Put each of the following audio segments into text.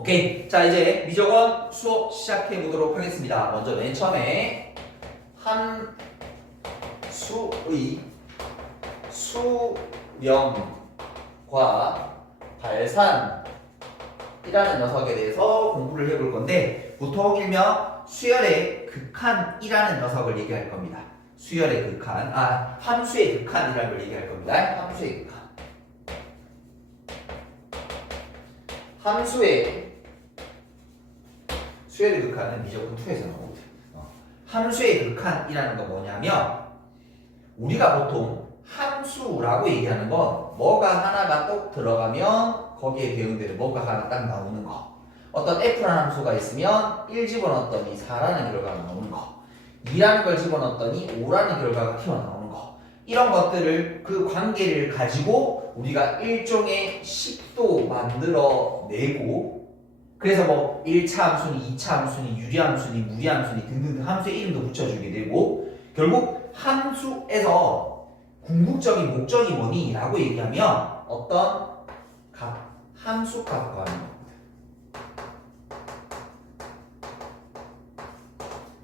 오케이. 자, 이제 미적원 수업 시작해 보도록 하겠습니다. 먼저 맨 처음에 함수의 수렴과 발산이라는 녀석에 대해서 공부를 해볼 건데, 보통 일명 수열의 극한이라는 녀석을 얘기할 겁니다. 수열의 극한, 함수의 극한이라는 걸 얘기할 겁니다. 함수의 극한. 함수의 수열의 극한은 미적분 2에서 나오거든. 함수의 극한이라는 건 뭐냐면, 우리가 보통 함수라고 얘기하는 건 뭐가 하나가 똑 들어가면 거기에 배운 대로 뭐가 하나 딱 나오는 거. 어떤 F라는 함수가 있으면 1 집어넣었더니 4라는 결과가 나오는 거, 2라는 걸 집어넣었더니 5라는 결과가 튀어나오는 거, 이런 것들을, 그 관계를 가지고 우리가 일종의 식도 만들어내고, 그래서 뭐 1차 함수니 2차 함수니 유리함수니 무리함수니 등등 함수의 이름도 붙여주게 되고, 결국 함수에서 궁극적인 목적이 뭐니? 라고 얘기하면 어떤 함수 값과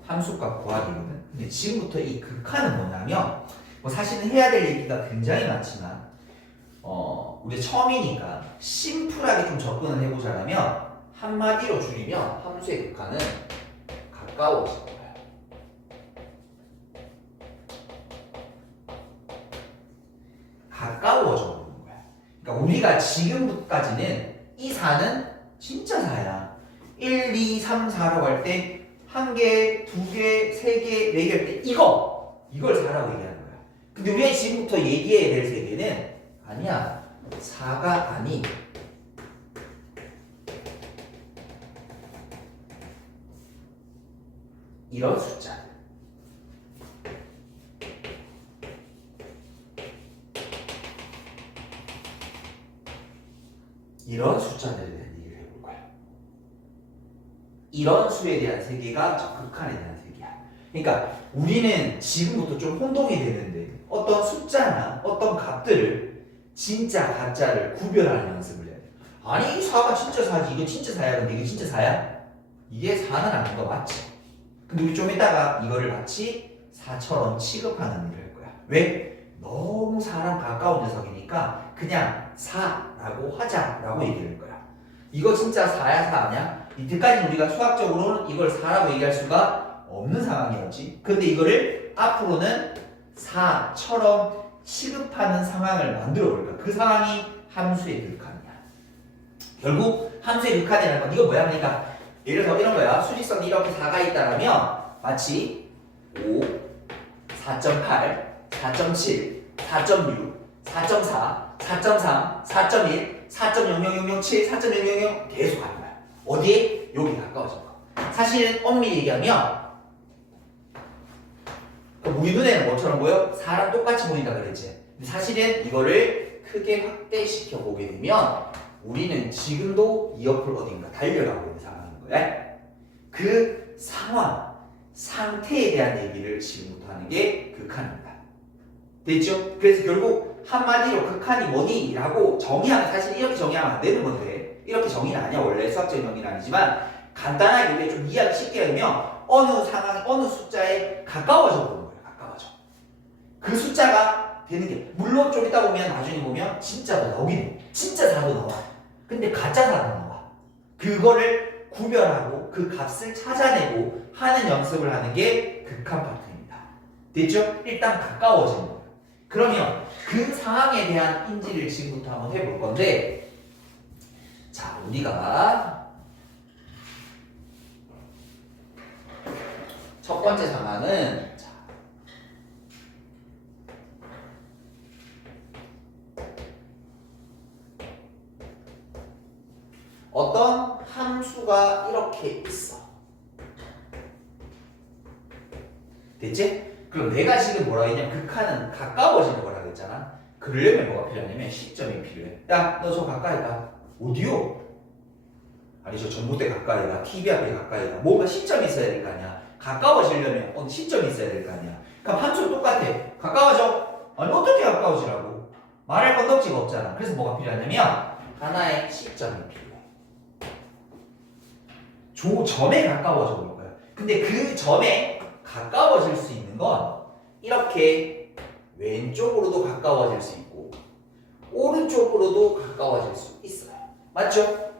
함수 값 구하기거든. 근데 지금부터 이 극한은 뭐냐면, 뭐 사실은 해야 될 얘기가 굉장히 많지만 우리 처음이니까 심플하게 좀 접근을 해보자면, 한마디로 줄이면 함수의 극한은 가까워질 거예요. 가까워져 보는 거야. 그러니까 우리가 지금까지는 이 4는 진짜 4야. 1, 2, 3, 4라고 할 때 한 개, 두 개, 세 개, 네 개 할 때 이걸 4라고 얘기하는 거야. 근데 우리가 지금부터 얘기해야 될 세계는 아니야. 4가 아닌 이런 숫자. 이런 숫자들에 대한 얘기를 해볼 거야. 이런 수에 대한 세계가 저 극한에 대한 세계야. 그러니까 우리는 지금부터 좀 혼동이 되는데, 어떤 숫자나 어떤 값들을 진짜 가짜를 구별하는 연습을 해야 돼. 아니, 이 4가 진짜 4지, 이거 진짜 4야. 근데 이게 진짜 4야? 이게 4는 아닌 거 맞지? 근데 우리 좀 이따가 이거를 마치 4처럼 취급하는 일을 할 거야. 왜? 너무 4랑 가까운 녀석이니까 그냥 4라고 하자라고 얘기를 할 거야. 이거 진짜 4야 4 아니야? 이때까지 우리가 수학적으로는 이걸 4라고 얘기할 수가 없는 상황이었지. 근데 이거를 앞으로는 4처럼 취급하는 상황을 만들어 볼 거야. 그 상황이 함수의 극한이야. 결국 함수의 극한이라는 건 이거 뭐야? 그러니까 예를 들어 이런 거야. 수직선이 이렇게 4가 있다라면 마치 5, 4.8, 4.7, 4.6, 4.4, 4.3, 4.1, 4.00007, 4.000 계속 가는 거야. 어디에? 여기 가까워진 거. 사실은 엄밀히 얘기하면 우리 눈에는 뭐처럼 보여? 4랑 똑같이 보인다 그랬지. 근데 사실은 이거를 크게 확대시켜 보게 되면 우리는 지금도 이 옆을 어딘가 달려가고 있는 상황인 거야. 그 상황, 상태에 대한 얘기를 지금부터 하는 게 극한입니다. 됐죠? 그래서 결국 한마디로 극한이 뭐니? 라고 정의하면, 사실 이렇게 정의하면 안 되는 건데, 이렇게 정의는 아니야. 원래 수학적인 정의는 아니지만 간단하게 우리가 좀 이해하기 쉽게 하면 어느 상황, 어느 숫자에 가까워져 보는 거예요. 가까워져. 그 숫자가 되는 게, 물론 좀 이따 보면, 나중에 보면 진짜도 나오긴 해. 진짜 4도 나와. 근데 가짜 4도 나와. 그거를 구별하고 그 값을 찾아내고 하는 연습을 하는 게 극한 파트입니다. 됐죠? 일단 가까워지는 거예요. 그러면 그 상황에 대한 인지를 지금부터 한번 해볼 건데, 자, 우리가 첫 번째 상황은, 자, 어떤 함수가 이렇게 있어. 됐지? 그럼 내가 지금 뭐라고 했냐면 극한은 가까워지는 거라고 했잖아. 그러려면 뭐가 필요하냐면 시점이 필요해. 야, 너 저 가까이 가. 어디요? 아니, 저 전봇대 가까이 가. TV 앞에 가까이 가. 뭔가 시점이 있어야 될 거 아니야. 가까워지려면 어느 시점이 있어야 될 거 아니야. 그럼 함수 똑같아. 가까워져. 아니, 어떻게 가까워지라고? 말할 건덕지가 없잖아. 그래서 뭐가 필요하냐면 하나의 시점이 필요해. 점에 가까워져 볼 거야. 근데 그 점에 가까워질 수 있는 건 이렇게 왼쪽으로도 가까워질 수 있고 오른쪽으로도 가까워질 수 있어요. 맞죠?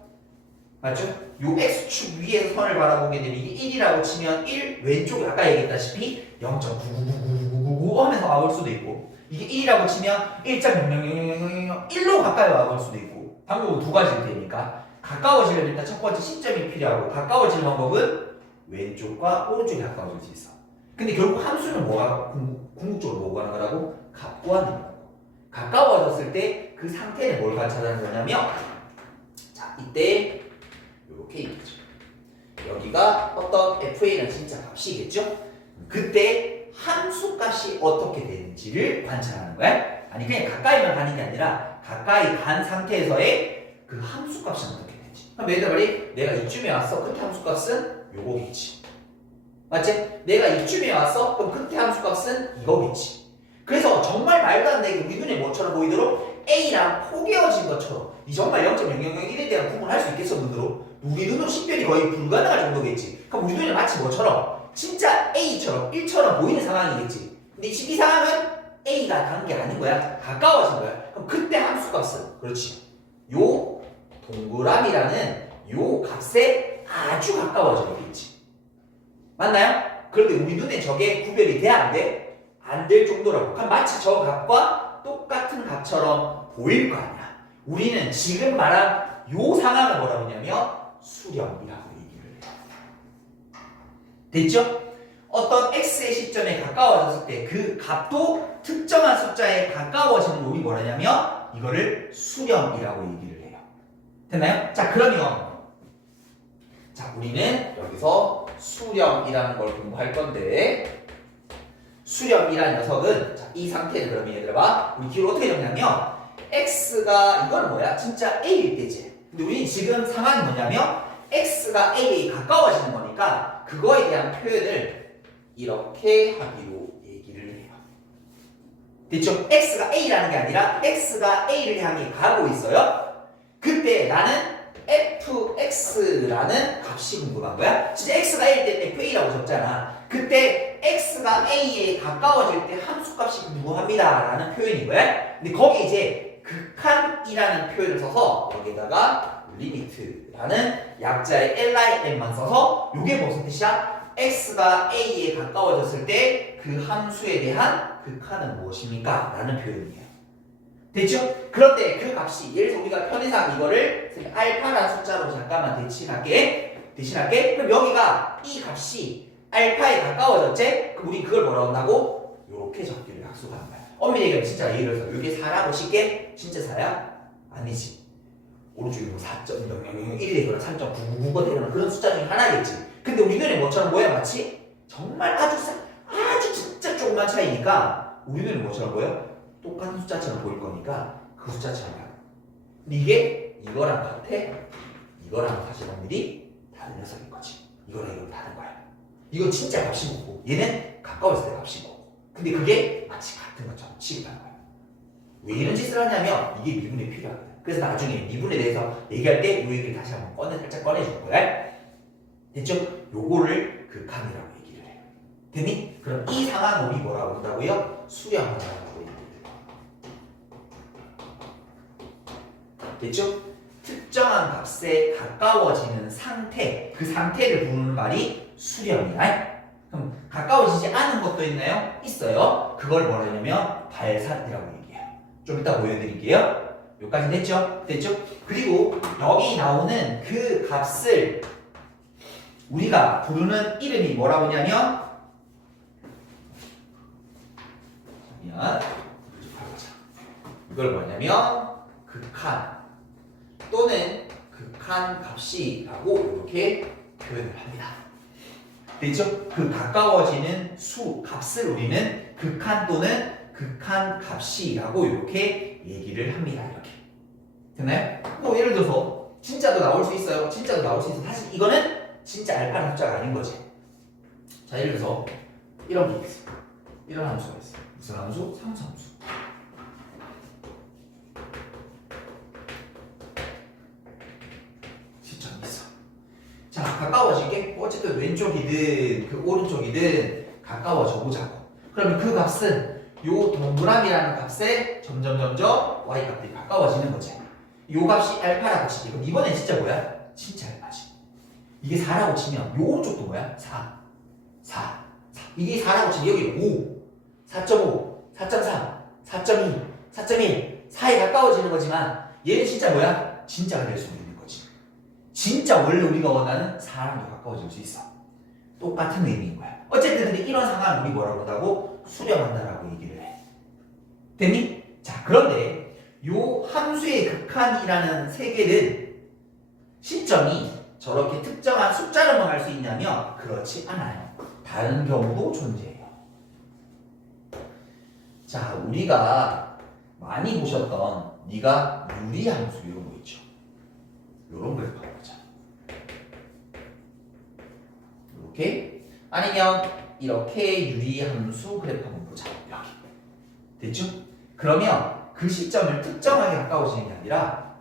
맞죠? 요 x축 위에서 선을 바라보게 되면 이게 1이라고 치면 1 왼쪽에 아까 얘기했다시피 0.99999 하면서 와볼 수도 있고 이게 1이라고 치면 1.0000001로 가까이 와볼 수도 있고 방법은 두 가지일 테니까 가까워지려면 일단 첫 번째 시점이 필요하고 가까워지는 방법은 왼쪽과 오른쪽이 가까워질 수 있어. 근데 결국 함수는 뭐가 궁극적으로 뭐가 하는 거라고? 값구하는 거라고. 가까워졌을 때 그 상태는 뭘 관찰하는 거냐면 자 이때 이렇게 있죠. 여기가 어떤 FA는 진짜 값이겠죠? 그때 함수 값이 어떻게 되는지를 관찰하는 거야. 아니 그냥 가까이만 가는 게 아니라 가까이 간 상태에서의 그 함수 값은 어떻게 되는지. 그럼 예를 들어 내가 이쯤에 왔어. 끝에 함수 값은 요거겠지. 맞지? 내가 이쯤에 왔어. 그럼 끝에 함수 값은 이거겠지. 그래서 정말 말도 안 되게 우리 눈에 뭐처럼 보이도록 A랑 포개어진 것처럼 이 정말 0.0001에 대한 구분을 할 수 있겠어 눈으로? 우리 눈으로 식별이 거의 불가능할 정도겠지. 그럼 우리 눈에 마치 뭐처럼? 진짜 A처럼 1처럼 보이는 상황이겠지. 근데 이 상황은 A가 간 게 아닌 거야. 가까워진 거야. 그럼 그때 함수 값은 그렇지. 요 동그라미라는 요 값에 아주 가까워져 있겠지. 맞나요? 그런데 우리 눈에 저게 구별이 돼 안 돼? 안 될 정도라고. 그럼 마치 저 값과 똑같은 값처럼 보일 거 아니야. 우리는 지금 말한 요 상황을 뭐라고 하냐면 수렴이라고 얘기를 해요. 됐죠? 어떤 x의 시점에 가까워졌을 때 그 값도 특정한 숫자에 가까워지는 놈이 뭐라냐면 이거를 수렴이라고 얘기를 해요. 됐나요? 자 그러면 자 우리는 여기서 수렴이라는 걸 공부할 건데 수렴이라는 녀석은 자, 이 상태는 그러면 얘들아 봐 우리 기호를 어떻게 적냐면 x가 이건 뭐야? 진짜 a일 때지. 근데 우리 지금 상황이 뭐냐면 x가 a에 가까워지는 거니까 그거에 대한 표현을 이렇게 하기로 얘기를 해요. 됐죠? x가 a라는 게 아니라 x가 a를 향해 가고 있어요. 그때 나는 fx라는 값이 궁금한 거야. 진짜 x가 a일 때 fa라고 적잖아. 그때 x가 a에 가까워질 때 함수값이 궁금합니다 라는 표현인 거야. 근데 거기 이제 극한이라는 표현을 써서 여기다가 리미트라는 약자의 lim만 써서 이게 무슨 뜻이야? x가 a에 가까워졌을 때 그 함수에 대한 극한은 무엇입니까? 라는 표현이에요. 됐죠? 그런데 그 값이 예를 들어서 우리가 편의상 이거를 알파라는 숫자로 잠깐만 대신할게. 그럼 여기가 이 값이 알파에 가까워졌지? 그럼 우리 그걸 뭐라고 한다고? 요렇게 적기를 약속하는 거야. 엄밀히 얘기하면 진짜 예를 들어서 이게 4라고 쉽게? 진짜 4야? 아니지. 오른쪽에 뭐 4.0001이 되거나 3.999가 되거나 그런 숫자 중에 하나겠지. 근데 우리 눈에 뭐처럼 보여? 마치 정말 아주 진짜 조그만 차이니까 우리 눈에 뭐처럼 보여? 똑같은 숫자처럼 보일 거니까 그 숫자처럼 봐요. 근데 이게 이거랑 같아? 이거랑 사실 확률이 다른 녀석인 거지. 이거랑 다른 거야. 이건 진짜 값이 높고 얘는 가까웠을 때 값이 높고 근데 그게 마치 같은 것처럼 취급하는 거야. 왜 이런 짓을 하냐면 이게 미분에 필요하거든. 그래서 나중에 미분에 대해서 얘기할 때 이 얘기를 다시 한번 살짝 꺼내줄 거야. 됐죠? 요거를 극한이라고 얘기를 해요. 됐니? 그럼 이 상황을 우리 뭐라고 한다고요? 수렴이라고 얘기를 해요. 됐죠? 특정한 값에 가까워지는 상태, 그 상태를 부르는 말이 수렴이야. 그럼 가까워지지 않은 것도 있나요? 있어요. 그걸 뭐라 하냐면 발산이라고 얘기해요. 좀 이따 보여드릴게요. 여기까지 됐죠? 됐죠? 그리고 여기 나오는 그 값을 우리가 부르는 이름이 뭐라고 하냐면 이걸 뭐냐면 극한 또는 극한 값이라고 이렇게 표현을 합니다. 됐죠? 그 가까워지는 수, 값을 우리는 극한 또는 극한 값이라고 이렇게 얘기를 합니다. 이렇게. 됐나요? 뭐 예를 들어서 진짜도 나올 수 있어요. 진짜도 나올 수 있어. 사실 이거는 진짜 알파는 숫자가 아닌 거지. 자, 예를 들어서 이런 게 있어. 이런 함수가 있어. 무슨 함수? 상수함수. 시점이 있어. 자, 가까워지게 어쨌든 왼쪽이든 그 오른쪽이든 가까워져 보자고. 그러면 그 값은 요 동그라미라는 값에 점점 y 값들이 가까워지는 거지. 요 값이 알파라고 치지. 그럼 이번엔 진짜 뭐야? 진짜 알파지. 이게 4라고 치면 요 오른쪽도 뭐야? 4. 이게 4라고 치면 여기 5, 4.5, 4.3, 4.2, 4.1, 4에 가까워지는 거지만 얘는 진짜 뭐야? 진짜가 될 수 있는 거지. 진짜 원래 우리가 원하는 4랑도 가까워질 수 있어. 똑같은 의미인 거야. 어쨌든 근데 이런 상황을 우리 뭐라고 한다고? 수렴한다라고 얘기를 해. 됐니? 자, 그런데 요 함수의 극한이라는 세계는 시점이 저렇게 특정한 숫자로만 할 수 있냐면 그렇지 않아요. 다른 경우도 존재해요. 자, 우리가 많이 보셨던 네가 유리함수 이런 거 있죠. 이런 걸 봐보자. 이렇게 아니면 이렇게 유리함수 그래프 한번 보자. 이렇게 됐죠? 그러면 그 시점을 특정하게 가까워지는 게 아니라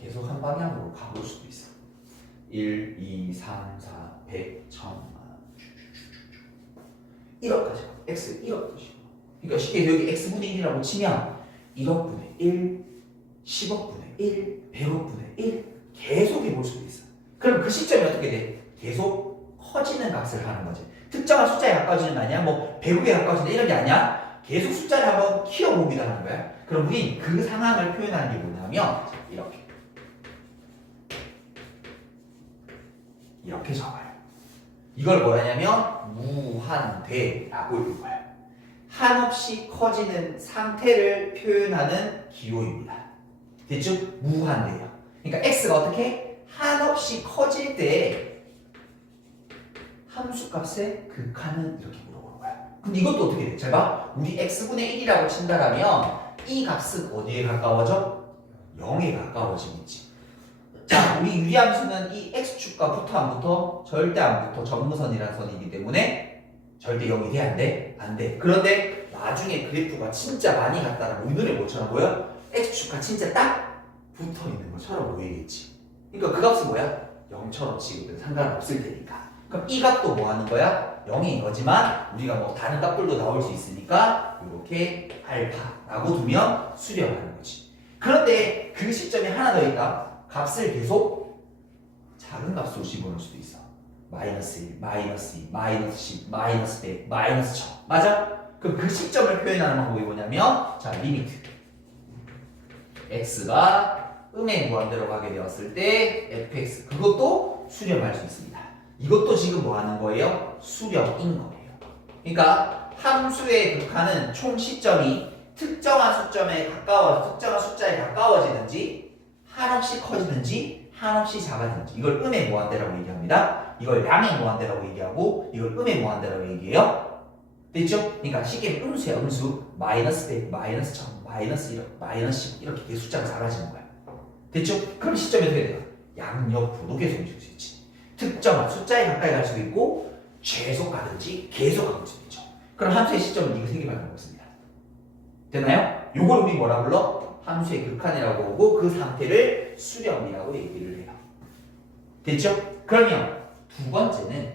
계속 한 방향으로 가볼 수도 있어. 1, 2, 3, 4, 100, 1000만 1억까지 x 1억 뜻이고. 그러니까 쉽게 여기 x분의 1이라고 치면 1억분의 1, 10억분의 1, 100억분의 1 계속 해볼 수도 있어. 그럼 그 시점이 어떻게 돼? 계속 커지는 값을 하는 거지. 특정한 숫자에 가까워지는 게 아니야. 뭐 100억에 가까워지는 이런 게 아니야. 계속 숫자를 한번 키워보기도 하는 거야. 그럼 우린 그 상황을 표현하는 게 뭐냐면 이렇게 적어요. 이걸 뭐냐면 무한대라고 읽어요. 한없이 커지는 상태를 표현하는 기호입니다. 됐죠? 무한대요. 그러니까 x가 어떻게? 한없이 커질 때 함수값의 극한은 이렇게 물어보는 거야. 근데 이것도 어떻게 돼? 잘 봐. 우리 x분의 1이라고 친다라면 이 값은 어디에 가까워져? 0에 가까워지겠지. 자, 우리 유리함수는 이 x축과 붙어 안 붙어? 절대 안 붙어. 점무선이라는 선이기 때문에 절대 0이 돼? 안 돼? 안 돼. 그런데 나중에 그래프가 진짜 많이 갔다라면 우리 눈에 뭐처럼 보여? x축과 진짜 딱 붙어 있는 것처럼 보이겠지. 그러니까 그 값은 뭐야? 0처럼 치고도 상관없을 테니까. 그럼 이 값도 뭐 하는 거야? 0인 거지만 우리가 뭐 다른 값들도 나올 수 있으니까 이렇게 알파라고 두면 수렴하는 거지. 그런데 그 시점에 하나 더 있다. 값을 계속 작은 값으로 집어넣을 수도 있어. 마이너스 1, 마이너스 2, 마이너스 10, 마이너스 100, 마이너스 1000. 맞아? 그럼 그 시점을 표현하는 방법이 뭐냐면 자, 리미트 x가 음의 무한대로 가게 되었을 때 fx 그것도 수렴할 수 있습니다. 이것도 지금 뭐 하는 거예요? 수렴인 거예요. 그러니까 함수의 극한은 총 시점이 특정한 숫자에 가까워지든지 한없이 커지든지 한없이 작아지든지 이걸 음의 무한대라고 얘기합니다. 이걸 양의 무한대라고 얘기하고 이걸 음의 무한대라고 얘기해요. 됐죠? 그러니까 쉽게 음수야 음수. 마이너스 100, 마이너스 1000, 마이너스 1억, 마이너스 10 이렇게 계속 숫자가 작아지는 거야. 됐죠? 그럼 시점이 어떻게 돼요? 양옆으로도 계속 움직일 수 있지. 특정한 숫자에 가까이 갈 수도 있고 계속 가든지 계속 가고 수도 있죠. 그럼 함수의 시점은 이거 3개 말고 없습니다. 됐나요? 요걸 우리 뭐라 불러? 함수의 극한이라고 하고 그 상태를 수렴이라고 얘기를 해요. 됐죠? 그러면 두 번째는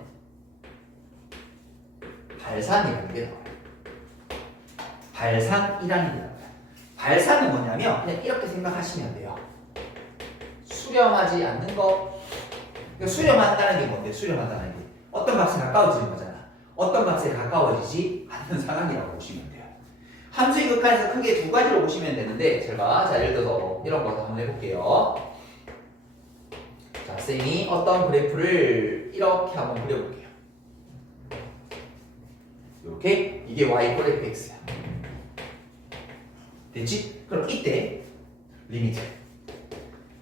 발산이라는 게 나와요. 발산이라는 게 나와요. 발산은 뭐냐면 그냥 이렇게 생각하시면 돼요. 수렴하지 않는 거. 그러니까 수렴한다는 게 뭔데? 수렴한다는 게 어떤 값에 가까워지는 거잖아. 어떤 값에 가까워지지 않는 상황이라고 보시면 돼요. 함수의 극한에서 크게 두 가지로 보시면 되는데 제가 자 예를 들어서 이런 거 한번 해볼게요. 자, 쌤이 어떤 그래프를 이렇게 한번 그려볼게요. 이렇게 이게 y = fx야. 됐지? 그럼 이때 리미트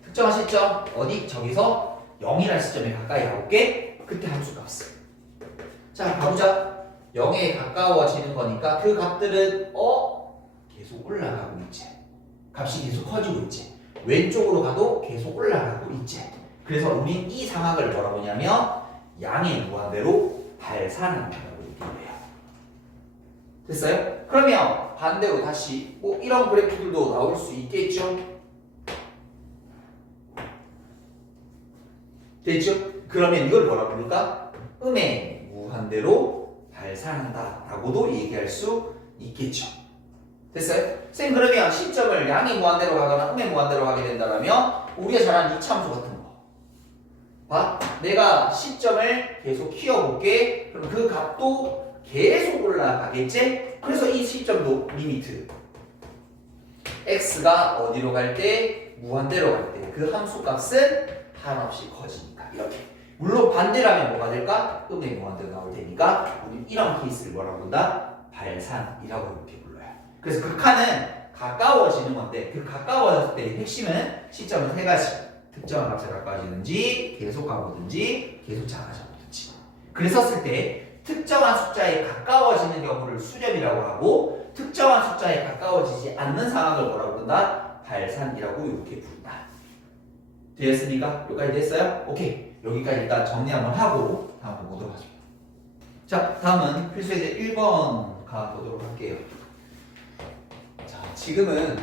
특정한 시점 어디? 저기서 0이라는 시점에 가까이 가볼게. 그때 함수값. 자, 가보자. 0에 가까워지는 거니까 그 값들은 계속 올라가고 있지. 값이 계속 커지고 있지. 왼쪽으로 가도 계속 올라가고 있지. 그래서 우린 이 상황을 뭐라고 하냐면 양의 무한대로 발산한다고 얘기해요. 됐어요? 그러면 반대로 다시 뭐 이런 그래프들도 나올 수 있겠죠? 됐죠? 그러면 이걸 뭐라 부를까? 음의 무한대로 발산한다 라고도 얘기할 수 있겠죠. 됐어요? 쌤 그러면 시점을 양의 무한대로 가거나 음의 무한대로 가게 된다면 우리가 잘 아는 이차함수 같은 거 봐. 내가 시점을 계속 키워볼게. 그럼 그 값도 계속 올라가겠지? 그래서 이 시점도 리미트 x가 어디로 갈 때? 무한대로 갈 때 그 함수 값은 한없이 커지니까 이렇게. 물론 반대라면 뭐가 될까? 음의 무한대로 나올 테니까 우리 이런 케이스를 뭐라고 부른다? 발산이라고 이렇게 불러요. 그래서 극한은 가까워지는 건데 그 가까워졌을 때의 핵심은 시점은 세 가지. 특정한 값에 가까워지든지 계속 가보든지 계속 작아져보든지. 그랬었을 때 특정한 숫자에 가까워지는 경우를 수렴이라고 하고 특정한 숫자에 가까워지지 않는 상황을 뭐라고 부른다? 발산이라고 이렇게 부른다. 되었습니까? 여기까지 됐어요? 오케이. 여기까지 일단 정리 한번 하고 다음 보도록 하죠. 자, 다음은 필수예제 1번 가보도록 할게요. 자, 지금은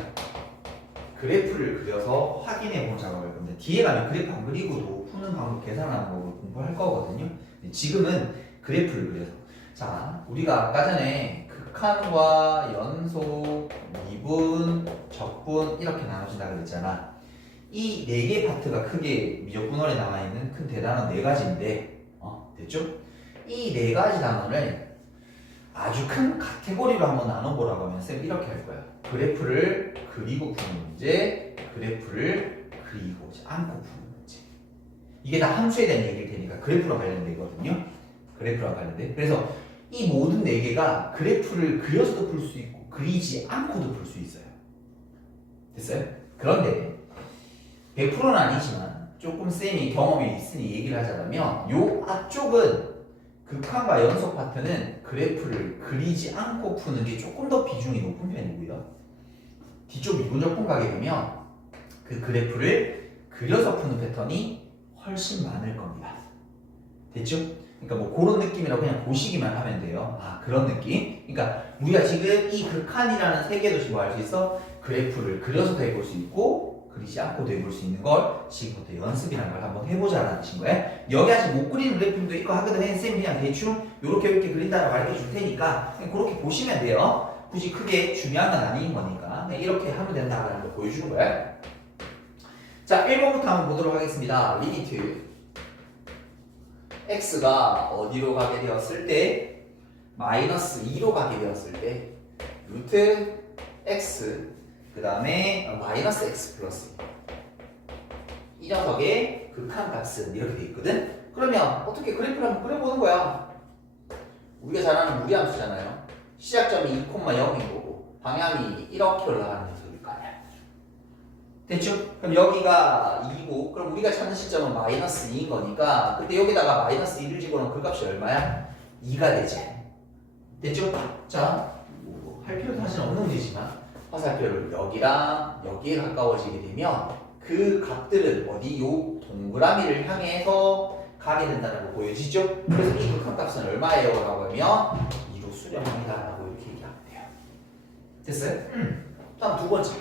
그래프를 그려서 확인해 보는 작업을 할 건데 뒤에 가면 그래프 안 그리고도 푸는 방법 계산하는 법을 공부할 거거든요. 지금은 그래프를 그려서 자, 우리가 아까 전에 극한과 연속, 미분, 적분 이렇게 나눠진다 그랬잖아. 이 네 개 파트가 크게 미적분원에 나와 있는 큰 대단원 네 가지인데 됐죠? 이 네 가지 단원을 아주 큰 카테고리로 한번 나눠보라고 하면 쌤 이렇게 할 거야. 그래프를 그리고 푸는 문제, 그래프를 그리지 않고 푸는 문제. 이게 다 함수에 대한 얘기일 테니까 그래프랑 관련되거든요. 그래프랑 관련돼. 그래서 이 모든 네 개가 그래프를 그려서도 풀 수 있고 그리지 않고도 풀 수 있어요. 됐어요? 그런데 100%는 아니지만 조금 쌤이 경험이 있으니 얘기를 하자면 요 앞쪽은 극한과 연속 파트는 그래프를 그리지 않고 푸는 게 조금 더 비중이 높은 편이고요. 뒤쪽 미분적분 가게 되면 그 그래프를 그려서 푸는 패턴이 훨씬 많을 겁니다. 됐죠? 그러니까 뭐 그런 느낌이라고 그냥 보시기만 하면 돼요. 아, 그런 느낌? 그러니까 우리가 지금 이 극한이라는 세 개도 지금 알 수 있어. 그래프를 그려서도 해볼 수 있고 그리지 않고도 해볼 수 있는 걸 지금부터 연습이라는 걸 한번 해보자라는 뜻인 거예요. 여기 아직 못 그리는 그래프도 있고 하거든. 쌤이 그냥 대충 요렇게 그린다고 가르쳐 줄 테니까 그냥 그렇게 보시면 돼요. 굳이 크게 중요한 건 아닌 거니까 그냥 이렇게 하면 된다라는 걸 보여주는 거예요. 자, 1번부터 한번 보도록 하겠습니다. 리미트 x가 어디로 가게 되었을 때 마이너스 2로 가게 되었을 때 루트 x 그 다음에 마이너스 x 플러스 이 녀석의 극한 값은 이렇게 돼 있거든. 그러면 어떻게 그래프를 한번 그려보는 거야. 우리가 잘 아는 무리함수잖아요. 시작점이 2,0인 거고 방향이 이렇게 올라가는 녀석일 거 아니야. 됐죠? 그럼 여기가 2고 그럼 우리가 찾는 시점은 마이너스 2인 거니까 근데 여기다가 마이너스 2를 집어넣으면 그 값이 얼마야? 2가 되지. 됐죠? 자, 할 필요도 사실 없는 문제지만 화살표를 여기랑 여기에 가까워지게 되면 그 값들은 어디 요 동그라미를 향해서 가게 된다는 거 보여지죠? 그래서 이 극한값은 얼마예요? 라고 하면 2로 수렴합니다 라고 이렇게 얘기하면 돼요. 됐어요? 다음 두 번째.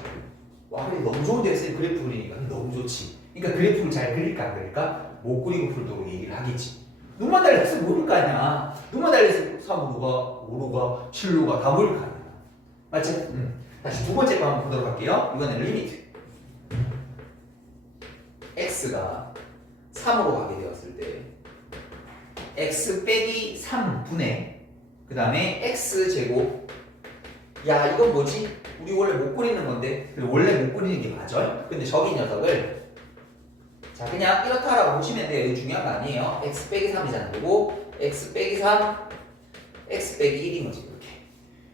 와, 그래 너무 좋은데 쌤 그래프 그리니까 너무 좋지. 그러니까 그래프를 잘 그릴까 안 그릴까? 못 그리고 풀도록 얘기를 하겠지. 눈만 달렸으면 모를 거 아니야. 눈만 달렸으면 3루가 5루가 7루가 다 모일 거 아니야. 맞지? 다시 두 번째 거 한번 보도록 할게요. 이거는 리미트 x가 3으로 가게 되었을 때 x 빼기 3분의 그 다음에 x제곱. 야, 이건 뭐지? 우리 원래 못 그리는 건데 원래 못 그리는 게 맞아요? 근데 저기 녀석을 자 그냥 이렇다라고 보시면 돼요. 이거 중요한 거 아니에요. x 빼기 3이잖아. 그리고 x 빼기 3 x 빼기 1인 거지 이렇게.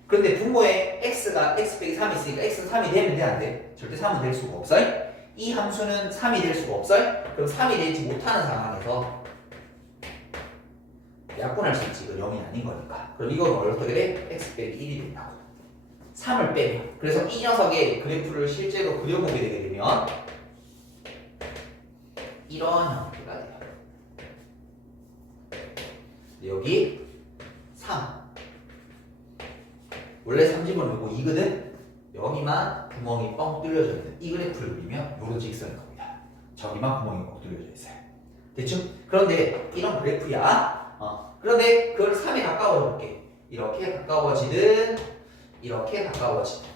그런데 분모에 x가 x 빼기 3이 있으니까 x는 3이 되면 돼 안 돼? 절대 3은 될 수가 없어요. 이 함수는 3이 될 수가 없어요. 그럼 3이 되지 못하는 상황에서 약분할 수 있지. 이건 0이 아닌 거니까. 그럼 이건 어떻게 돼? x 빼기 1이 된다고. 3을 빼면. 그래서 이 녀석의 그래프를 실제로 그려보게 되게 되면 이런 형태가 돼요. 여기 3 원래 3집어넣고 2거든? 여기만 구멍이 뻥 뚫려져 있는 이 그래프를 그리면 요런 직선일 겁니다. 저기만 구멍이 뻥 뚫려져 있어요. 됐죠? 그런데 이런 그래프야. 그런데 그걸 3에 가까워져 볼게. 이렇게 가까워지든 이렇게 가까워지든.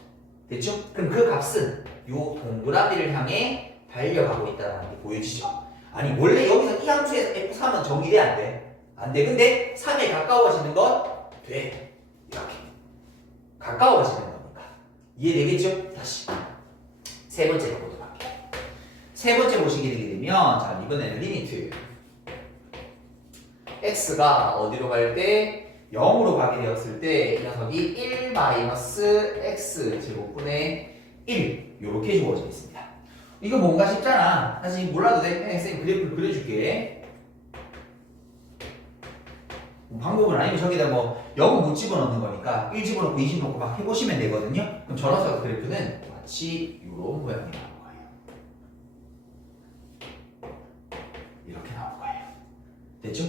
됐죠? 그럼 그 값은 요 동그라미를 향해 달려가고 있다는 게 보여지죠? 아니 원래 여기서 이 함수에서 F3은 정의돼 안 돼? 안 돼. 근데 3에 가까워지는 건 돼. 이렇게 가까워지는 거니까. 이해되겠죠? 다시 세 번째로 보도록 할게요. 세 번째 보시게 되게 되면 자 이번에는 리미트 x가 어디로 갈 때 0으로 가게 되었을 때 이 녀석이 1 마이너스 x 제곱분의 1 이렇게 주어져 있습니다. 이거 뭔가 쉽잖아. 사실 몰라도 돼. 그냥 쌤 그래프를 그려줄게. 방법은 아니면 저기다 뭐 0은 못 집어넣는 거니까 1 집어넣고 2 집어넣고 막 해보시면 되거든요. 그럼 저런 그래프는 마치 이런 모양이 나올 거예요. 이렇게 나올 거예요. 됐죠?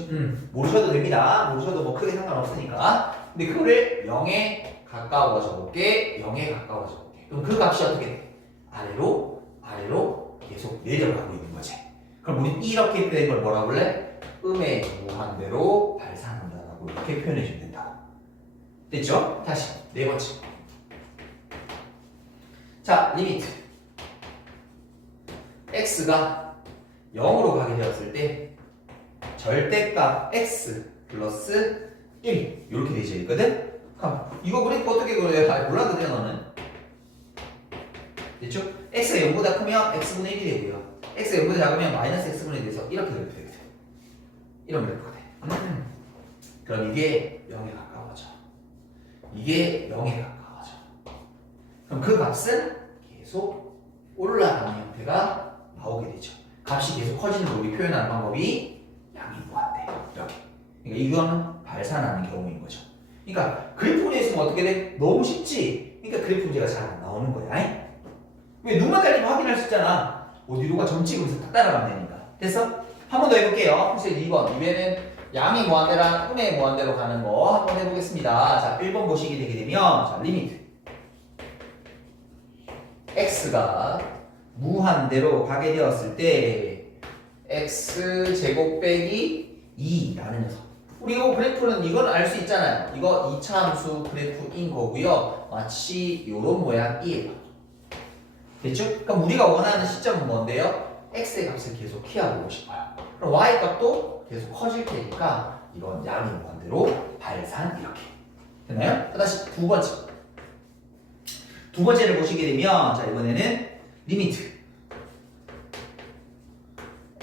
모르셔도 됩니다. 모르셔도 뭐 크게 상관없으니까. 근데 그거를 0에 가까워져 볼게. 0에 가까워져 볼게. 그럼 그 값이 어떻게 돼? 아래로 계속 내려가고 있는 거지. 그럼 우리 이렇게 된 걸 뭐라고 볼래? 음의 무한대로 발산한다라고 이렇게 표현해 주면 된다고. 됐죠? 다시 네 번째. 자, 리미트 x가 0으로 가게 되었을 때 절대값 x 플러스 1 이렇게 되어 있거든? 그럼 이거 그래프 어떻게 그려요? 아, 몰라도 돼 너는. 됐죠? x가 0보다 크면 x분의 1이 되고요. x가 0보다 작으면 마이너스 x분의 1이 돼서 이렇게 그래프 되거든. 이런 그래프가 돼. 그럼 이게 0에 가까워져. 이게 0에 가까워져. 그럼 그 값은 계속 올라가는 형태가 나오게 되죠. 값이 계속 커지는 걸 우리 표현하는 방법이 양이 무한대. 이렇게. 그러니까 이거는 발산하는 경우인 거죠. 그러니까 그래프 문제 있으면 어떻게 돼? 너무 쉽지? 그러니까 그래프 문제가 잘 안 나오는 거야. 왜 눈만 달리면 확인할 수 있잖아. 어디로가 점찍으면서 딱 따라가면 되니까. 됐어? 한 번 더 해볼게요. 글쎄 2번. 이번에는 양이 무한대랑 음의 무한대로 가는 거 한번 해보겠습니다. 자, 1번 보시게 되게 되면 자, 리미트 x가 무한대로 가게 되었을 때 x제곱 빼기 2라는 녀석. 우리 이거 그래프는 이건 알 수 있잖아요. 이거 2차 함수 그래프인 거고요. 마치 이런 모양이에요. 됐죠? 그럼 우리가 원하는 시점은 뭔데요? x의 값을 계속 키워보고 싶어요. 그럼 y 값도 계속 커질 테니까 이건 양이 무한대로 발산 이렇게. 됐나요? 다시 두 번째. 두 번째를 보시게 되면 자 이번에는 리미트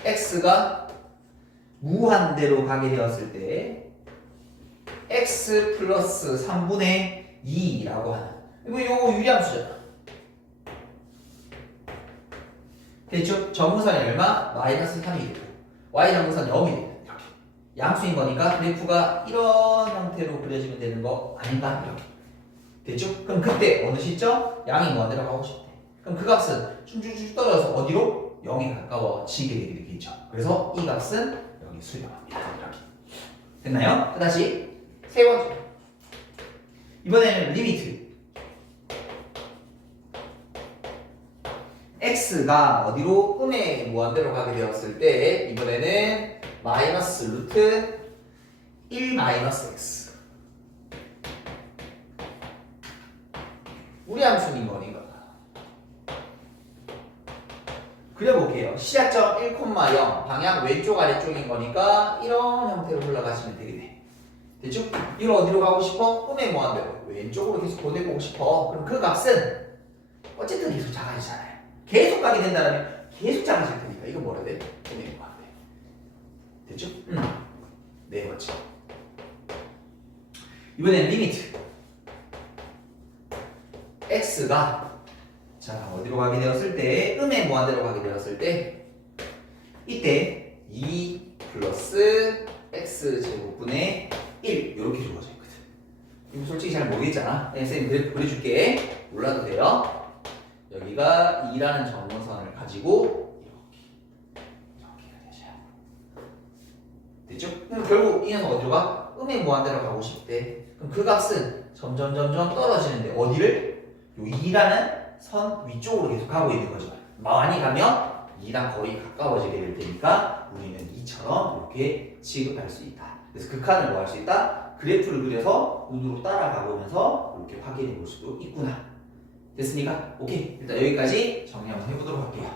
x가 무한대로 가게 되었을 때 x 플러스 3분의 2라고 하는 이거 유리함수잖아. 됐죠? 정무선이 얼마? 마이너스 3이 되고 y 정무선 0이 되고 이렇게 양수인 거니까 그래프가 이런 형태로 그려지면 되는 거 아닌가? 이렇게 됐죠? 그럼 그때 어느 시점? 양이 무한대로 가고 싶대. 그럼 그 값은 쭉쭉쭉 떨어져서 어디로? 0에 가까워지게 되게 되겠죠. 그래서 이 값은 여기 수렴합니다. 이렇게 됐나요? 다시 세 번째. 이번에는 리미트 x가 어디로? 음의 무한대로 가게 되었을 때 이번에는 마이너스 루트 1 마이너스 x 우리 함수인 거니까 그려볼게요. 시작점 1,0 방향 왼쪽 아래쪽인 거니까 이런 형태로 올라가시면 되겠네. 됐죠? 이걸 어디로 가고 싶어? 음의 무한대로 왼쪽으로 계속 보내보고 싶어. 그럼 그 값은 어쨌든 계속 작아지잖아요. 계속 가게 된다면 계속 작아질 테니까 이거 뭐라 돼? 음의 무한대. 됐죠? 네 번째. 이번엔 리미트 x가 자 어디로 가게 되었을 때 음의 무한대로 가게 되었을 때 이때 2 플러스 x 제곱분의 1 이렇게 주어져 있거든. 이거 솔직히 잘 모르겠잖아. 선생님 그래프 그려줄게. 몰라도 돼요. 여기가 2라는 정문선을 가지고 이렇게 되셔야 됐죠? 그럼 결국 이 녀석 어디로 가? 음의 무한대로 가고 싶대. 그럼 그 값은 점점 떨어지는데 어디를? 요 2라는 선 위쪽으로 계속 가고 있는 거죠. 많이 가면 2랑 거의 가까워지게 될 테니까 우리는 이처럼 이렇게 취급할 수 있다. 그래서 극한을 뭐 할 수 있다? 그래프를 그려서 눈으로 따라가 보면서 이렇게 확인해 볼 수도 있구나. 됐습니까? 오케이. 일단 여기까지 정리 한번 해보도록 할게요.